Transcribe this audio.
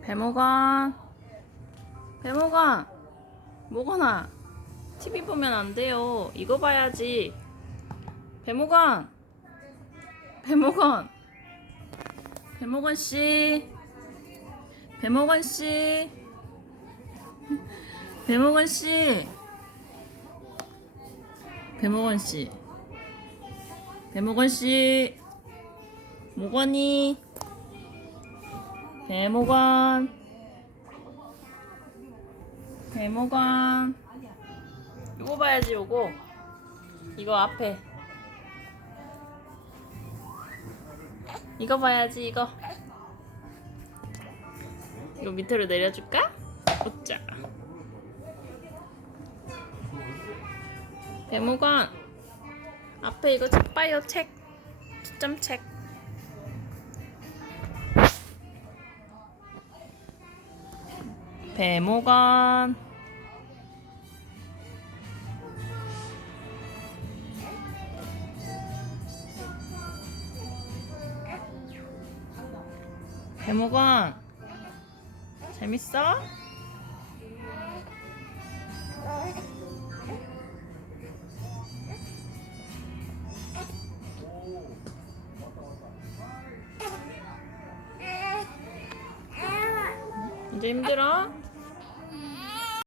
배모관 배모관 모건아 TV 보면 안 돼요. 이거 봐야지. 배모관 배모관 배모건 씨. 배모건 씨. 배모건 씨. 배모건 씨. 배모건 씨. 모건이. 배모건. 배모건. 이거 봐야지 요거. 이거 앞에. 이거 봐야지 이거. 이거 밑으로 내려줄까? 웃자. 배모건. 앞에 이거 책 봐요 책. 초점책 배모건 배모건 재밌어? 이제 힘들어?